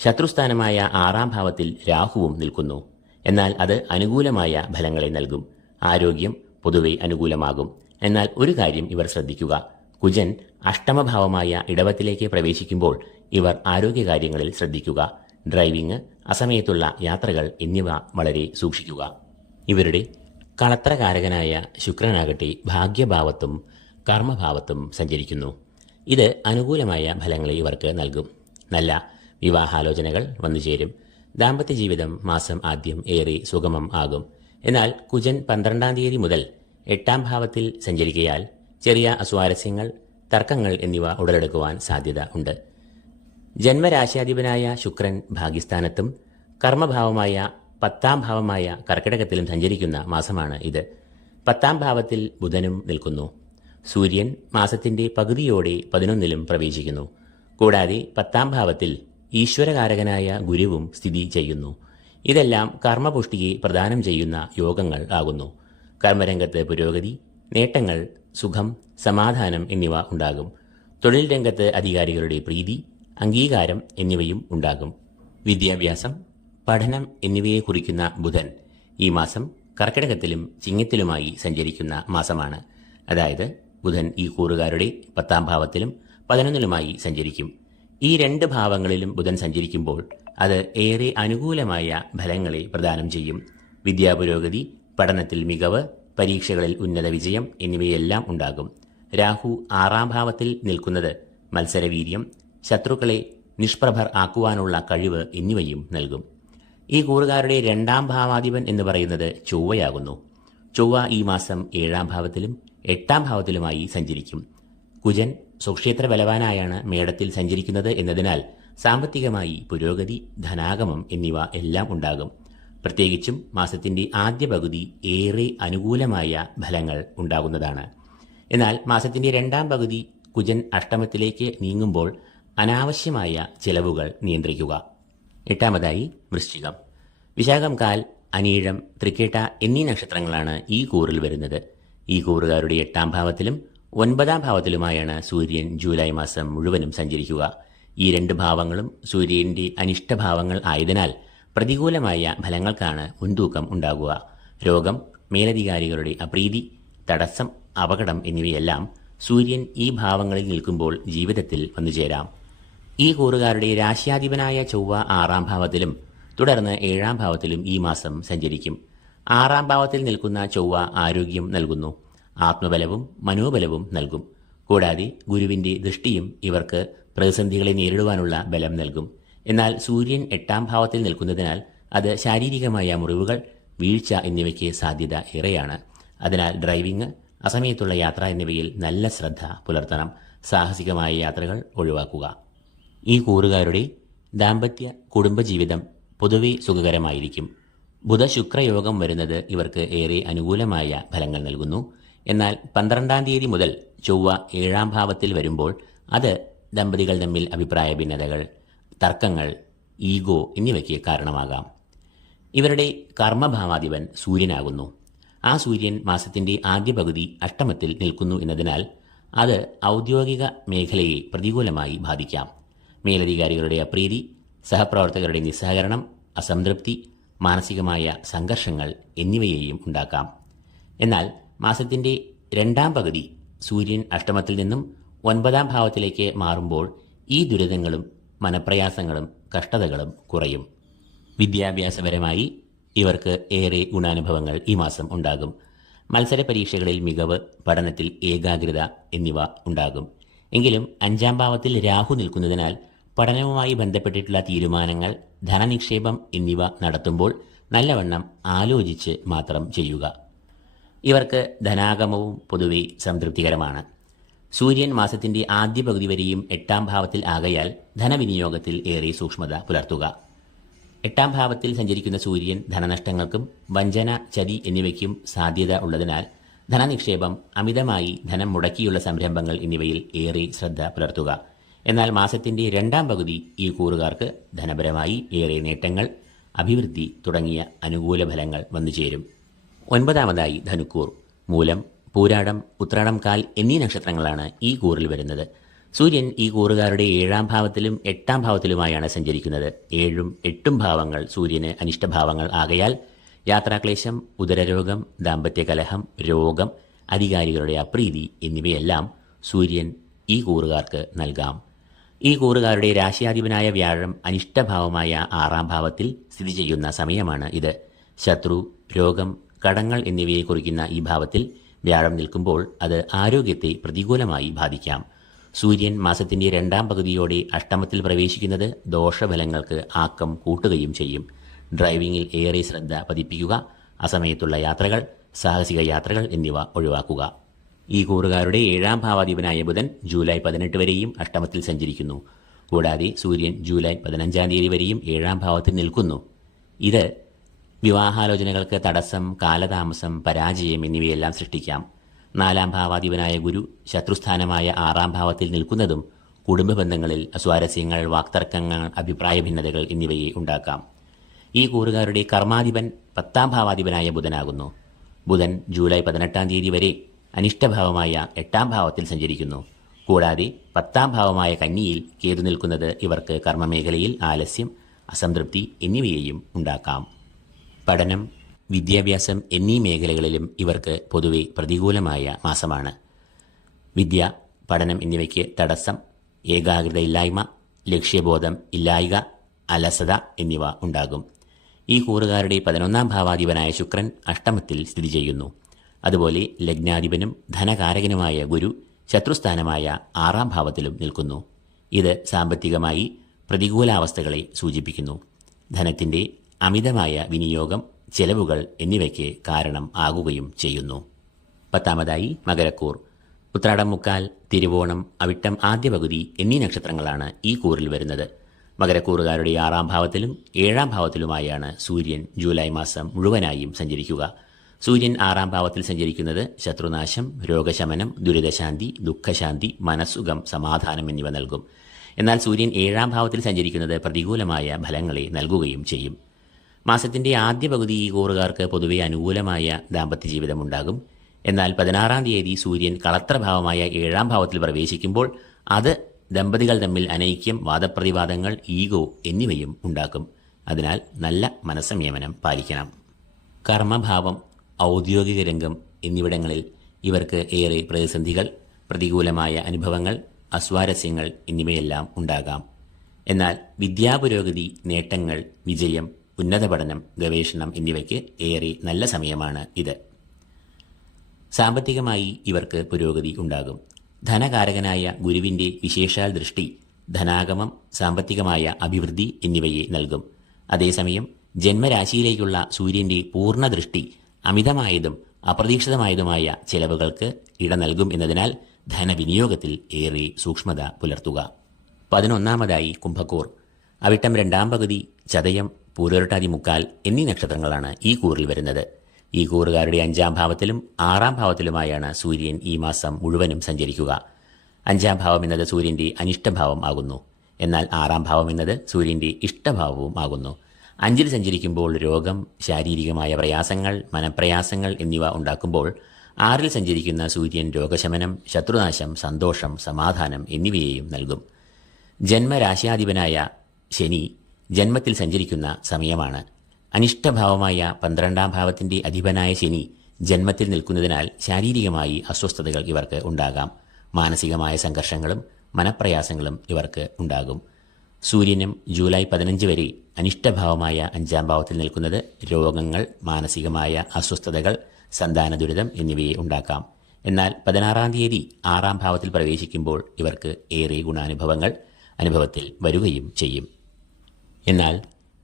ശത്രുസ്ഥാനമായ 6ാം ഭാവത്തിൽ രാഹുവും നിൽക്കുന്നു. എന്നാൽ അത് അനുകൂലമായ ഫലങ്ങളെ നൽകും. ആരോഗ്യം പൊതുവെ അനുകൂലമാകും. എന്നാൽ ഒരു കാര്യം ഇവർ ശ്രദ്ധിക്കുക: കുജൻ അഷ്ടമഭാവമായ ഇടവത്തിലേക്ക് പ്രവേശിക്കുമ്പോൾ ഇവർ ആരോഗ്യകാര്യങ്ങളിൽ ശ്രദ്ധിക്കുക. ഡ്രൈവിംഗ്, അസമയത്തുള്ള യാത്രകൾ എന്നിവ വളരെ സൂക്ഷിക്കുക. ഇവരുടെ കളത്രകാരകനായ ശുക്രനാകട്ടെ ഭാഗ്യഭാവത്തും കർമ്മഭാവത്തും സഞ്ചരിക്കുന്നു. ഇത് അനുകൂലമായ ഫലങ്ങളെ ഇവർക്ക് നൽകും. നല്ല വിവാഹാലോചനകൾ വന്നുചേരും. ദാമ്പത്യ ജീവിതം മാസം ആദ്യം ഏറെ സുഗമം ആകും. എന്നാൽ കുജൻ 12ാം തീയതി മുതൽ 8ാം ഭാവത്തിൽ സഞ്ചരിക്കയാൽ ചെറിയ അസ്വാരസ്യങ്ങൾ, തർക്കങ്ങൾ എന്നിവ ഉടലെടുക്കുവാൻ സാധ്യത ഉണ്ട്. ജന്മരാശ്യാധിപനായ ശുക്രൻ ഭാഗ്യസ്ഥാനത്തും കർമ്മഭാവമായ 10ാം ഭാവമായ കർക്കിടകത്തിലും സഞ്ചരിക്കുന്ന മാസമാണ് ഇത്. 10ാം ഭാവത്തിൽ ബുധനും നിൽക്കുന്നു. സൂര്യൻ മാസത്തിന്റെ പകുതിയോടെ 11ലും പ്രവേശിക്കുന്നു. കൂടാതെ 10ാം ഭാവത്തിൽ ഈശ്വരകാരകനായ ഗുരുവും സ്ഥിതി ചെയ്യുന്നു. ഇതെല്ലാം കർമ്മപുഷ്ടിയെ പ്രദാനം ചെയ്യുന്ന യോഗങ്ങൾ ആകുന്നു. കർമ്മരംഗത്ത് പുരോഗതി, നേട്ടങ്ങൾ, സുഖം, സമാധാനം എന്നിവ ഉണ്ടാകും. തൊഴിൽ രംഗത്ത് അധികാരികളുടെ പ്രീതി, അംഗീകാരം എന്നിവയും ഉണ്ടാകും. വിദ്യാഭ്യാസം, പഠനം എന്നിവയെ കുറിക്കുന്ന ബുധൻ ഈ മാസം കർക്കിടകത്തിലും ചിങ്ങത്തിലുമായി സഞ്ചരിക്കുന്ന മാസമാണ്. അതായത് ബുധൻ ഈ കൂറുകാരുടെ 10ാം ഭാവത്തിലും 11ലുമായി സഞ്ചരിക്കും. ഈ 2 ഭാവങ്ങളിലും ബുധൻ സഞ്ചരിക്കുമ്പോൾ അത് ഏറെ അനുകൂലമായ ഫലങ്ങളെ പ്രദാനം ചെയ്യും. വിദ്യാപുരോഗതി, പഠനത്തിൽ മികവ്, പരീക്ഷകളിൽ ഉന്നത വിജയം എന്നിവയെല്ലാം ഉണ്ടാകും. രാഹു 6ാം ഭാവത്തിൽ നിൽക്കുന്നത് മത്സരവീര്യം, ശത്രുക്കളെ നിഷ്പ്രഭർ ആക്കുവാനുള്ള കഴിവ് എന്നിവയും നൽകും. ഈ കൂറുകാരുടെ 2ാം ഭാവാധിപൻ എന്ന് പറയുന്നത് ചൊവ്വയാകുന്നു. ചൊവ്വ ഈ മാസം 7ാം ഭാവത്തിലും 8ാം ഭാവത്തിലുമായി സഞ്ചരിക്കും. കുജൻ സുക്ഷേത്ര ബലവാനായാണ് മേടത്തിൽ സഞ്ചരിക്കുന്നത് എന്നതിനാൽ സാമ്പത്തികമായി പുരോഗതി, ധനാഗമം എന്നിവ എല്ലാം ഉണ്ടാകും. പ്രത്യേകിച്ചും മാസത്തിന്റെ ആദ്യ പകുതി ഏറെ അനുകൂലമായ ഫലങ്ങൾ ഉണ്ടാകുന്നതാണ്. എന്നാൽ മാസത്തിന്റെ 2ാം പകുതി കുജൻ അഷ്ടമത്തിലേക്ക് നീങ്ങുമ്പോൾ അനാവശ്യമായ ചെലവുകൾ നിയന്ത്രിക്കുക. 8ാമതായി വൃശ്ചികം. വിശാഖം, കാൽ, അനീഴം, തൃക്കേട്ട എന്നീ നക്ഷത്രങ്ങളാണ് ഈ കൂറിൽ വരുന്നത്. ഈ കൂറുകാരുടെ 8ാം ഭാവത്തിലും 9ാം ഭാവത്തിലുമായാണ് സൂര്യൻ ജൂലൈ മാസം മുഴുവനും സഞ്ചരിക്കുക. ഈ 2 ഭാവങ്ങളും സൂര്യന്റെ അനിഷ്ടഭാവങ്ങൾ ആയതിനാൽ പ്രതികൂലമായ ഫലങ്ങൾക്കാണ് മുൻതൂക്കം ഉണ്ടാകുക. രോഗം, മേലധികാരികളുടെ അപ്രീതി, തടസ്സം, അപകടം എന്നിവയെല്ലാം സൂര്യൻ ഈ ഭാവങ്ങളിൽ നിൽക്കുമ്പോൾ ജീവിതത്തിൽ വന്നുചേരാം. ഈ കൂറുകാരുടെ രാശ്യാധിപനായ ചൊവ്വ 6ാം ഭാവത്തിലും തുടർന്ന് 7-ാം ഭാവത്തിലും ഈ മാസം സഞ്ചരിക്കും. 6-ാം ഭാവത്തിൽ നിൽക്കുന്ന ചൊവ്വ ആരോഗ്യം നൽകുന്നു, ആത്മബലവും മനോബലവും നൽകും. കൂടാതെ ഗുരുവിന്റെ ദൃഷ്ടിയും ഇവർക്ക് പ്രതിസന്ധികളെ നേരിടുവാനുള്ള ബലം നൽകും. എന്നാൽ സൂര്യൻ 8-ാം ഭാവത്തിൽ നിൽക്കുന്നതിനാൽ അത് ശാരീരികമായ മുറിവുകൾ, വീഴ്ച എന്നിവയ്ക്ക് സാധ്യത ഏറെയാണ്. അതിനാൽ ഡ്രൈവിംഗ്, അസമയത്തുള്ള യാത്ര എന്നിവയിൽ നല്ല ശ്രദ്ധ പുലർത്തണം. സാഹസികമായ യാത്രകൾ ഒഴിവാക്കുക. ഈ കൂറുകാരുടെ ദാമ്പത്യ കുടുംബജീവിതം പൊതുവെ സുഖകരമായിരിക്കും. ബുധ-ശുക്രയോഗം വരുന്നത് ഇവർക്ക് ഏറെ അനുകൂലമായ ഫലങ്ങൾ നൽകുന്നു. എന്നാൽ 12-ാം തീയതി മുതൽ ചൊവ്വ 7-ാം ഭാവത്തിൽ വരുമ്പോൾ അത് ദമ്പതികൾ തമ്മിൽ അഭിപ്രായ ഭിന്നതകൾ, തർക്കങ്ങൾ, ഈഗോ എന്നിവയ്ക്ക് കാരണമാകാം. ഇവരുടെ കർമ്മഭാവാധിപൻ സൂര്യനാകുന്നു. ആ സൂര്യൻ മാസത്തിന്റെ ആദ്യ പകുതി അഷ്ടമത്തിൽ നിൽക്കുന്നു എന്നതിനാൽ അത് ഔദ്യോഗിക മേഖലയെ പ്രതികൂലമായി ബാധിക്കാം. മേലധികാരികളുടെ അപ്രീതി, സഹപ്രവർത്തകരുടെ നിസ്സഹകരണം, അസംതൃപ്തി, മാനസികമായ സംഘർഷങ്ങൾ എന്നിവയെയും ഉണ്ടാക്കാം. എന്നാൽ മാസത്തിന്റെ 2-ാം പകുതി സൂര്യൻ അഷ്ടമത്തിൽ നിന്നും 9-ാം ഭാവത്തിലേക്ക് മാറുമ്പോൾ ഈ ദുരിതങ്ങളും മനപ്രയാസങ്ങളും കഷ്ടതകളും കുറയും. വിദ്യാഭ്യാസപരമായി ഇവർക്ക് ഏറെ ഗുണാനുഭവങ്ങൾ ഈ മാസം ഉണ്ടാകും. മത്സര പരീക്ഷകളിൽ മികവ്, പഠനത്തിൽ ഏകാഗ്രത എന്നിവ ഉണ്ടാകും. എങ്കിലും 5-ാം ഭാവത്തിൽ രാഹു നിൽക്കുന്നതിനാൽ പഠനവുമായി ബന്ധപ്പെട്ടിട്ടുള്ള തീരുമാനങ്ങൾ, ധനനിക്ഷേപം എന്നിവ നടത്തുമ്പോൾ നല്ലവണ്ണം ആലോചിച്ച് മാത്രം ചെയ്യുക. ഇവർക്ക് ധനാഗമവും പൊതുവെ സംതൃപ്തികരമാണ്. സൂര്യൻ മാസത്തിന്റെ ആദ്യ പകുതി വരെയും 8-ാം ഭാവത്തിൽ ആകയാൽ ധനവിനിയോഗത്തിൽ ഏറെ സൂക്ഷ്മത പുലർത്തുക. 8-ാം ഭാവത്തിൽ സഞ്ചരിക്കുന്ന സൂര്യൻ ധനനഷ്ടങ്ങൾക്കും വഞ്ചന, ചതി എന്നിവയ്ക്കും സാധ്യത ഉള്ളതിനാൽ ധനനിക്ഷേപം, അമിതമായി ധനം മുടക്കിയുള്ള സംരംഭങ്ങൾ എന്നിവയിൽ ഏറെ ശ്രദ്ധ പുലർത്തുക. എന്നാൽ മാസത്തിന്റെ 2-ാം പകുതി ഈ കൂറുകാർക്ക് ധനപരമായി ഏറെ നേട്ടങ്ങൾ, അഭിവൃദ്ധി തുടങ്ങിയ അനുകൂല ഫലങ്ങൾ വന്നുചേരും. 9-ാമതായി ധനുക്കൂർ. മൂലം, പൂരാടം, ഉത്രാടം കാൽ എന്നീ നക്ഷത്രങ്ങളാണ് ഈ കൂറിൽ വരുന്നത്. സൂര്യൻ ഈ കൂറുകാരുടെ 7-ാം ഭാവത്തിലും 8-ാം ഭാവത്തിലുമായാണ് സഞ്ചരിക്കുന്നത്. 7ഉം 8ഉം ഭാവങ്ങൾ സൂര്യന് അനിഷ്ടഭാവങ്ങൾ ആകയാൽ യാത്രാക്ലേശം, ഉദരരോഗം, ദാമ്പത്യ കലഹം, രോഗം, അധികാരികളുടെ അപ്രീതി എന്നിവയെല്ലാം സൂര്യൻ ഈ കൂറുകാർക്ക് നൽകാം. ഈ കൂറുകാരുടെ രാശിയാധിപനായ വ്യാഴം അനിഷ്ടഭാവമായ 6-ാം ഭാവത്തിൽ സ്ഥിതി ചെയ്യുന്ന സമയമാണ് ഇത്. ശത്രു, രോഗം, കടങ്ങൾ എന്നിവയെ കുറിക്കുന്ന ഈ ഭാവത്തിൽ വ്യാഴം നിൽക്കുമ്പോൾ അത് ആരോഗ്യത്തെ പ്രതികൂലമായി ബാധിക്കാം. സൂര്യൻ മാസത്തിന്റെ 2-ാം പകുതിയോടെ അഷ്ടമത്തിൽ പ്രവേശിക്കുന്നത് ദോഷഫലങ്ങൾക്ക് ആക്കം കൂട്ടുകയും ചെയ്യും. ഡ്രൈവിംഗിൽ ഏറെ ശ്രദ്ധ പതിപ്പിക്കുക. അസമയത്തുള്ള യാത്രകൾ, സാഹസിക യാത്രകൾ എന്നിവ ഒഴിവാക്കുക. ഈ കൂറുകാരുടെ 7-ാം ഭാവാധിപനായ ബുധൻ ജൂലൈ 18 വരെയും അഷ്ടമത്തിൽ സഞ്ചരിക്കുന്നു. കൂടാതെ സൂര്യൻ ജൂലൈ 15-ാം തീയതി വരെയും 7-ാം ഭാവത്തിൽ നിൽക്കുന്നു. ഇത് വിവാഹാലോചനകൾക്ക് തടസ്സം, കാലതാമസം, പരാജയം എന്നിവയെല്ലാം സൃഷ്ടിക്കാം. 4-ാം ഭാവാധിപനായ ഗുരു ശത്രുസ്ഥാനമായ 6-ാം ഭാവത്തിൽ നിൽക്കുന്നതും കുടുംബ ബന്ധങ്ങളിൽ അസ്വാരസ്യങ്ങൾ, വാക്തർക്കങ്ങൾ, അഭിപ്രായ ഭിന്നതകൾ എന്നിവയെ ഉണ്ടാക്കാം. ഈ കൂറുകാരുടെ കർമാധിപൻ 10-ാം ഭാവാധിപനായ ബുധനാകുന്നു. ബുധൻ ജൂലൈ 18-ാം തീയതി വരെ അനിഷ്ടഭാവമായ 8-ാം ഭാവത്തിൽ സഞ്ചരിക്കുന്നു. കൂടാതെ 10-ാം ഭാവമായ കന്നിയിൽ കേതു നിൽക്കുന്നത് ഇവർക്ക് കർമ്മമേഖലയിൽ ആലസ്യം, അസംതൃപ്തി എന്നിവയെയും ഉണ്ടാക്കാം. പഠനം, വിദ്യാഭ്യാസം എന്നീ മേഖലകളിലും ഇവർക്ക് പൊതുവെ പ്രതികൂലമായ മാസമാണ്. വിദ്യ, പഠനം എന്നിവയ്ക്ക് തടസ്സം, ഏകാഗ്രതയില്ലായ്മ, ലക്ഷ്യബോധം ഇല്ലായ്ക, അലസത എന്നിവ ഉണ്ടാകും. ഈ കൂറുകാരുടെ 11-ാം ഭാവാധിപനായ ശുക്രൻ അഷ്ടമത്തിൽ സ്ഥിതി ചെയ്യുന്നു. അതുപോലെ ലഗ്നാധിപനും ധനകാരകനുമായ ഗുരു ശത്രുസ്ഥാനമായ 6-ാം ഭാവത്തിലും നിൽക്കുന്നു. ഇത് സാമ്പത്തികമായി പ്രതികൂലാവസ്ഥകളെ സൂചിപ്പിക്കുന്നു. ധനത്തിന്റെ അമിതമായ വിനിയോഗം, ചെലവുകൾ എന്നിവയ്ക്ക് കാരണം ആകുകയും ചെയ്യുന്നു. 10-ാമതായി മകരക്കൂർ. ഉത്രാടം മുക്കാൽ, തിരുവോണം, അവിട്ടം ആദ്യ പകുതി എന്നീ നക്ഷത്രങ്ങളാണ് ഈ കൂറിൽ വരുന്നത്. മകരക്കൂറുകാരുടെ 6-ാം ഭാവത്തിലും 7-ാം ഭാവത്തിലുമായാണ് സൂര്യൻ ജൂലൈ മാസം മുഴുവനായും സഞ്ചരിക്കുക. സൂര്യൻ 6-ാം ഭാവത്തിൽ സഞ്ചരിക്കുന്നത് ശത്രുനാശം, രോഗശമനം, ദുരിതശാന്തി, ദുഃഖശാന്തി, മനസ്സുഖം, സമാധാനം എന്നിവ നൽകും. എന്നാൽ സൂര്യൻ 7-ാം ഭാവത്തിൽ സഞ്ചരിക്കുന്നത് പ്രതികൂലമായ ഫലങ്ങളെ നൽകുകയും ചെയ്യും. മാസത്തിന്റെ ആദ്യ പകുതി ഈ കൂറുകാർക്ക് പൊതുവെ അനുകൂലമായ ദാമ്പത്യ ജീവിതമുണ്ടാകും. എന്നാൽ 16-ാം തീയതി സൂര്യൻ കളത്രഭാവമായ 7-ാം ഭാവത്തിൽ പ്രവേശിക്കുമ്പോൾ അത് ദമ്പതികൾ തമ്മിൽ അനൈക്യം, വാദപ്രതിവാദങ്ങൾ, ഈഗോ എന്നിവയും ഉണ്ടാക്കും. അതിനാൽ നല്ല മനസ്സംയമനം പാലിക്കണം. കർമ്മഭാവം, ഔദ്യോഗിക രംഗം എന്നിവിടങ്ങളിൽ ഇവർക്ക് ഏറെ പ്രതിസന്ധികൾ, പ്രതികൂലമായ അനുഭവങ്ങൾ, അസ്വാരസ്യങ്ങൾ എന്നിവയെല്ലാം ഉണ്ടാകാം. എന്നാൽ വിദ്യാപുരോഗതി, നേട്ടങ്ങൾ, വിജയം, ഉന്നത പഠനം, ഗവേഷണം എന്നിവയ്ക്ക് ഏറെ നല്ല സമയമാണ് ഇത്. സാമ്പത്തികമായി ഇവർക്ക് പുരോഗതി ഉണ്ടാകും. ധനകാരകനായ ഗുരുവിന്റെ വിശേഷാൽ ദൃഷ്ടി ധനാഗമം, സാമ്പത്തികമായ അഭിവൃദ്ധി എന്നിവയെ നൽകും. അതേസമയം ജന്മരാശിയിലേക്കുള്ള സൂര്യന്റെ പൂർണ്ണ ദൃഷ്ടി അമിതമായതും അപ്രതീക്ഷിതമായതുമായ ചെലവുകൾക്ക് ഇട നൽകും എന്നതിനാൽ ധനവിനിയോഗത്തിൽ ഏറെ സൂക്ഷ്മത പുലർത്തുക. 11 കുംഭക്കൂർ. അവിട്ടം 2 പകുതി, ചതയം, പൂരോരട്ടാതി മുക്കാൽ എന്നീ നക്ഷത്രങ്ങളാണ് ഈ കൂറിൽ വരുന്നത്. ഈ കൂറുകാരുടെ 5-ാം ഭാവത്തിലും 6-ാം ഭാവത്തിലുമായാണ് സൂര്യൻ ഈ മാസം മുഴുവനും സഞ്ചരിക്കുക. 5-ാം ഭാവം എന്നത് സൂര്യന്റെ അനിഷ്ടഭാവം ആകുന്നു. എന്നാൽ 6-ാം ഭാവം എന്നത് സൂര്യന്റെ ഇഷ്ടഭാവവും ആകുന്നു. 5-ൽ സഞ്ചരിക്കുമ്പോൾ രോഗം, ശാരീരികമായ പ്രയാസങ്ങൾ, മനപ്രയാസങ്ങൾ എന്നിവ ഉണ്ടാക്കുമ്പോൾ 6-ൽ സഞ്ചരിക്കുന്ന സൂര്യൻ രോഗശമനം, ശത്രുനാശം, സന്തോഷം, സമാധാനം എന്നിവയെയും നൽകും. ജന്മരാശ്യാധിപനായ ശനി ജന്മത്തിൽ സഞ്ചരിക്കുന്ന സമയമാണ്. അനിഷ്ടഭാവമായ 12-ാം ഭാവത്തിന്റെ അധിപനായ ശനി ജന്മത്തിൽ നിൽക്കുന്നതിനാൽ ശാരീരികമായി അസ്വസ്ഥതകൾ ഇവർക്ക് ഉണ്ടാകാം. മാനസികമായ സംഘർഷങ്ങളും മനപ്രയാസങ്ങളും ഇവർക്ക് ഉണ്ടാകും. സൂര്യനും ജൂലൈ 15 വരെ അനിഷ്ടഭാവമായ 5-ാം ഭാവത്തിൽ നിൽക്കുന്നത് രോഗങ്ങൾ, മാനസികമായ അസ്വസ്ഥതകൾ, സന്താന ദുരിതം എന്നിവയെ ഉണ്ടാക്കാം. എന്നാൽ 16-ാം തീയതി 6-ാം ഭാവത്തിൽ പ്രവേശിക്കുമ്പോൾ ഇവർക്ക് ഏറെ ഗുണാനുഭവങ്ങൾ അനുഭവത്തിൽ വരികയും ചെയ്യും. എന്നാൽ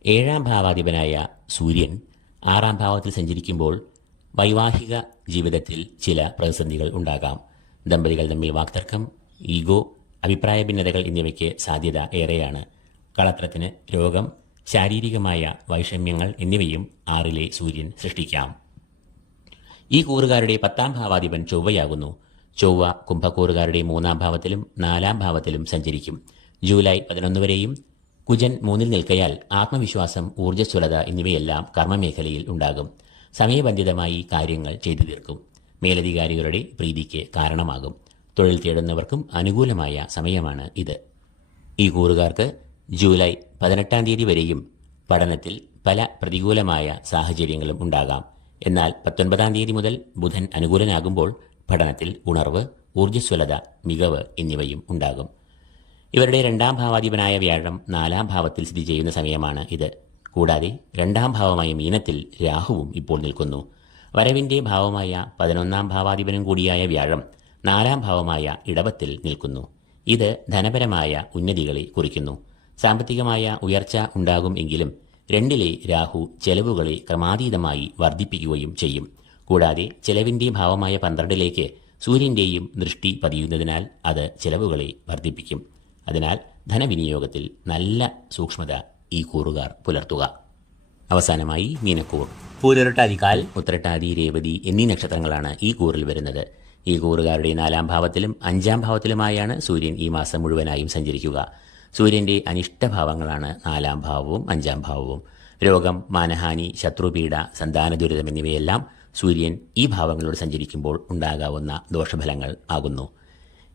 7-ാം ഭാവാധിപനായ സൂര്യൻ 6-ാം ഭാവത്തിൽ സഞ്ചരിക്കുമ്പോൾ വൈവാഹിക ജീവിതത്തിൽ ചില പ്രതിസന്ധികൾ ഉണ്ടാകാം. ദമ്പതികൾ തമ്മിൽ വാക്തർക്കം, ഈഗോ, അഭിപ്രായ ഭിന്നതകൾ എന്നിവയ്ക്ക് സാധ്യത ഏറെയാണ്. കളത്രത്തിന് രോഗം, ശാരീരികമായ വൈഷമ്യങ്ങൾ എന്നിവയും 6-ലെ സൂര്യൻ സൃഷ്ടിക്കാം. ഈ കൂറുകാരുടെ 10-ാം ഭാവാധിപൻ ചൊവ്വയാകുന്നു. ചൊവ്വ കുംഭക്കൂറുകാരുടെ 3-ാം ഭാവത്തിലും 4-ാം ഭാവത്തിലും സഞ്ചരിക്കും. ജൂലൈ 11 വരെയും കുജൻ 3-ൽ നിൽക്കയാൽ ആത്മവിശ്വാസം, ഊർജ്ജസ്വലത എന്നിവയെല്ലാം കർമ്മമേഖലയിൽ ഉണ്ടാകും. സമയബന്ധിതമായി കാര്യങ്ങൾ ചെയ്തു തീർക്കും. മേലധികാരികളുടെ പ്രീതിക്ക് കാരണമാകും. തൊഴിൽ തേടുന്നവർക്കും അനുകൂലമായ സമയമാണ് ഇത്. ഈ കൂറുകാർക്ക് ജൂലൈ 18-ാം തീയതി വരെയും പഠനത്തിൽ പല പ്രതികൂലമായ സാഹചര്യങ്ങളും ഉണ്ടാകാം. എന്നാൽ 19-ാം തീയതി മുതൽ ബുധൻ അനുകൂലനാകുമ്പോൾ പഠനത്തിൽ ഉണർവ്, ഊർജ്ജസ്വലത, മികവ് എന്നിവയും ഉണ്ടാകും. ഇവരുടെ 2-ാം ഭാവാധിപനായ വ്യാഴം 4-ാം ഭാവത്തിൽ സ്ഥിതി ചെയ്യുന്ന സമയമാണ് ഇത്. കൂടാതെ 2-ാം ഭാവമായ മീനത്തിൽ രാഹുവും ഇപ്പോൾ നിൽക്കുന്നു. വരവിന്റെ ഭാവമായ 11-ാം ഭാവാധിപനും കൂടിയായ വ്യാഴം 4-ാം ഭാവമായ ഇടവത്തിൽ നിൽക്കുന്നു. ഇത് ധനപരമായ ഉന്നതികളെ കുറിക്കുന്നു. സാമ്പത്തികമായ ഉയർച്ച ഉണ്ടാകും എങ്കിലും 2-ലെ രാഹു ചെലവുകളെ ക്രമാതീതമായി വർദ്ധിപ്പിക്കുകയും ചെയ്യും. കൂടാതെ ചെലവിന്റെ ഭാവമായ 12-ലേക്ക് സൂര്യന്റെയും ദൃഷ്ടി പതിയുന്നതിനാൽ അത് ചെലവുകളെ വർദ്ധിപ്പിക്കും. അതിനാൽ ധനവിനിയോഗത്തിൽ നല്ല സൂക്ഷ്മത ഈ കൂറുകാർ പുലർത്തുക. അവസാനമായി മീനക്കൂർ. പൂരുരുട്ടാതിക്കാൽ, ഉത്രട്ടാതി, രേവതി എന്നീ നക്ഷത്രങ്ങളാണ് ഈ കൂറിൽ വരുന്നത്. ഈ കൂറുകാരുടെ 4-ാം ഭാവത്തിലും 5-ാം ഭാവത്തിലുമായാണ് സൂര്യൻ ഈ മാസം മുഴുവനായും സഞ്ചരിക്കുക. സൂര്യന്റെ അനിഷ്ടഭാവങ്ങളാണ് 4-ാം ഭാവവും 5-ാം ഭാവവും. രോഗം, മാനഹാനി, ശത്രുപീഡ, സന്താന ദുരിതം എന്നിവയെല്ലാം സൂര്യൻ ഈ ഭാവങ്ങളോട് സഞ്ചരിക്കുമ്പോൾ ഉണ്ടാകാവുന്ന ദോഷഫലങ്ങൾ ആകുന്നു.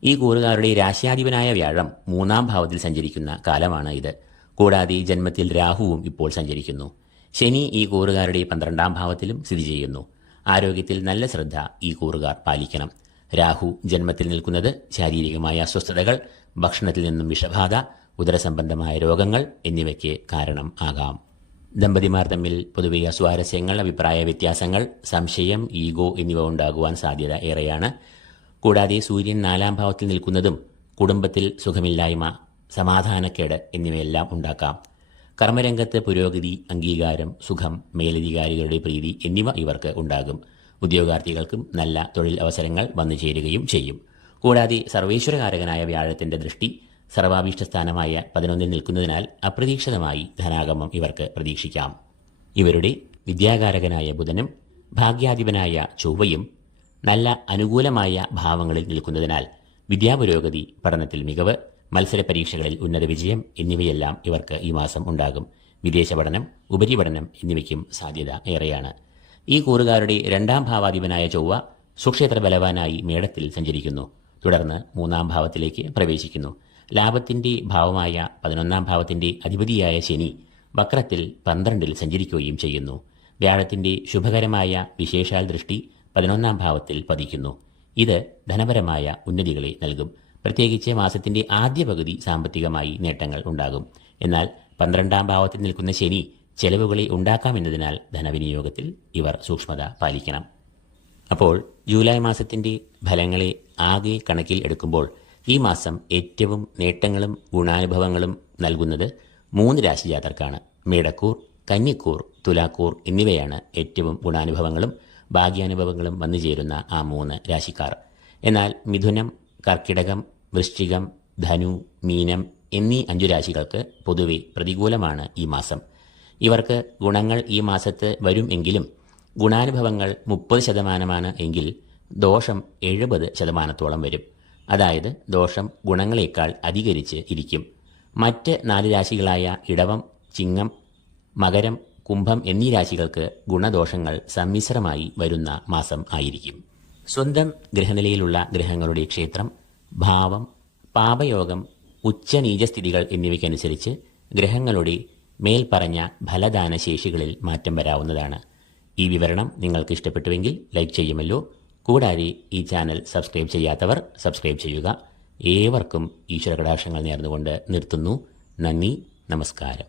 ഈ കൂറുകാരുടെ രാശ്യാധിപനായ വ്യാഴം 3-ാം ഭാവത്തിൽ സഞ്ചരിക്കുന്ന കാലമാണ് ഇത്. കൂടാതെ ജന്മത്തിൽ രാഹുവും ഇപ്പോൾ സഞ്ചരിക്കുന്നു. ശനി ഈ കൂറുകാരുടെ 12-ാം ഭാവത്തിലും സ്ഥിതി ചെയ്യുന്നു. ആരോഗ്യത്തിൽ നല്ല ശ്രദ്ധ ഈ കൂറുകാർ പാലിക്കണം. രാഹു ജന്മത്തിൽ നിൽക്കുന്നത് ശാരീരികമായ അസ്വസ്ഥതകൾ, ഭക്ഷണത്തിൽ നിന്നും വിഷബാധ, ഉദരസംബന്ധമായ രോഗങ്ങൾ എന്നിവയ്ക്ക് കാരണം ആകാം. ദമ്പതിമാർ തമ്മിൽ പൊതുവെ അസ്വാരസ്യങ്ങൾ, അഭിപ്രായ വ്യത്യാസങ്ങൾ, സംശയം, ഈഗോ എന്നിവ ഉണ്ടാകുവാൻ സാധ്യത ഏറെയാണ്. കൂടാതെ സൂര്യൻ 4-ാം ഭാവത്തിൽ നിൽക്കുന്നതും കുടുംബത്തിൽ സുഖമില്ലായ്മ, സമാധാനക്കേട് എന്നിവയെല്ലാം ഉണ്ടാക്കാം. കർമ്മരംഗത്ത് പുരോഗതി, അംഗീകാരം, സുഖം, മേലധികാരികളുടെ പ്രീതി എന്നിവ ഇവർക്ക് ഉണ്ടാകും. ഉദ്യോഗാർത്ഥികൾക്കും നല്ല തൊഴിൽ അവസരങ്ങൾ വന്നു ചേരുകയും ചെയ്യും. കൂടാതെ സർവേശ്വരകാരകനായ വ്യാഴത്തിന്റെ ദൃഷ്ടി സർവാഭീഷ്ടസ്ഥാനമായ 11-ൽ നിൽക്കുന്നതിനാൽ അപ്രതീക്ഷിതമായി ധനാഗമം ഇവർക്ക് പ്രതീക്ഷിക്കാം. ഇവരുടെ വിദ്യാകാരകനായ ബുധനും ഭാഗ്യാധിപനായ ചൊവ്വയും നല്ല അനുകൂലമായ ഭാവങ്ങളിൽ നിൽക്കുന്നതിനാൽ വിദ്യാപുരോഗതി, പഠനത്തിൽ മികവ്, മത്സര പരീക്ഷകളിൽ ഉന്നത വിജയം എന്നിവയെല്ലാം ഇവർക്ക് ഈ മാസം ഉണ്ടാകും. വിദേശ പഠനം, ഉപരിപഠനം എന്നിവയ്ക്കും സാധ്യത ഏറെയാണ്. ഈ കൂറുകാരുടെ 2-ാം ഭാവാധിപനായ ചൊവ്വ സുക്ഷേത്ര ബലവാനായി മേടത്തിൽ സഞ്ചരിക്കുന്നു. തുടർന്ന് 3-ാം ഭാവത്തിലേക്ക് പ്രവേശിക്കുന്നു. ലാഭത്തിന്റെ ഭാവമായ 11-ാം ഭാവത്തിന്റെ അധിപതിയായ ശനി വക്രത്തിൽ 12-ൽ സഞ്ചരിക്കുകയും ചെയ്യുന്നു. വ്യാഴത്തിന്റെ ശുഭകരമായ വിശേഷാൽ ദൃഷ്ടി 11-ാം ഭാവത്തിൽ പതിക്കുന്നു. ഇത് ധനപരമായ ഉന്നതികളെ നൽകും. പ്രത്യേകിച്ച് മാസത്തിന്റെ ആദ്യ പകുതി സാമ്പത്തികമായി നേട്ടങ്ങൾ ഉണ്ടാകും. എന്നാൽ 12-ാം ഭാവത്തിൽ നിൽക്കുന്ന ശനി ചെലവുകളെ ഉണ്ടാക്കാമെന്നതിനാൽ ധനവിനിയോഗത്തിൽ ഇവർ സൂക്ഷ്മത പാലിക്കണം. അപ്പോൾ ജൂലൈ മാസത്തിൻ്റെ ഫലങ്ങളെ ആകെ കണക്കിൽ എടുക്കുമ്പോൾ ഈ മാസം ഏറ്റവും നേട്ടങ്ങളും ഗുണാനുഭവങ്ങളും നൽകുന്നത് 3 രാശിജാതർക്കാണ്. മേടക്കൂർ, കന്നിക്കൂർ, തുലാക്കൂർ എന്നിവയാണ് ഏറ്റവും ഗുണാനുഭവങ്ങളും ഭാഗ്യാനുഭവങ്ങളും വന്നു ചേരുന്ന ആ 3 രാശിക്കാർ. എന്നാൽ മിഥുനം, കർക്കിടകം, വൃശ്ചികം, ധനു, മീനം എന്നീ 5 രാശികൾക്ക് പൊതുവെ പ്രതികൂലമാണ് ഈ മാസം. ഇവർക്ക് ഗുണങ്ങൾ ഈ മാസത്ത് വരും എങ്കിലും ഗുണാനുഭവങ്ങൾ 30% എങ്കിൽ ദോഷം 70% വരും. അതായത് ദോഷം ഗുണങ്ങളെക്കാൾ അധികരിച്ച് ഇരിക്കും. മറ്റ് 4 രാശികളായ ഇടവം, ചിങ്ങം, മകരം, കുംഭം എന്നീ രാശികൾക്ക് ഗുണദോഷങ്ങൾ സമ്മിശ്രമായി വരുന്ന മാസം ആയിരിക്കും. സ്വന്തം ഗ്രഹനിലയിലുള്ള ഗ്രഹങ്ങളുടെ ക്ഷേത്രം, ഭാവം, പാപയോഗം, ഉച്ചനീചസ്ഥിതികൾ എന്നിവയ്ക്കനുസരിച്ച് ഗ്രഹങ്ങളുടെ മേൽപ്പറഞ്ഞ ഫലദാന ശേഷികളിൽ മാറ്റം വരാവുന്നതാണ്. ഈ വിവരണം നിങ്ങൾക്ക് ഇഷ്ടപ്പെട്ടുവെങ്കിൽ ലൈക്ക് ചെയ്യുമല്ലോ. കൂടാതെ ഈ ചാനൽ സബ്സ്ക്രൈബ് ചെയ്യാത്തവർ സബ്സ്ക്രൈബ് ചെയ്യുക. ഏവർക്കും ഈശ്വര കടാക്ഷങ്ങൾ നേർന്നുകൊണ്ട് നിർത്തുന്നു. നന്ദി, നമസ്കാരം.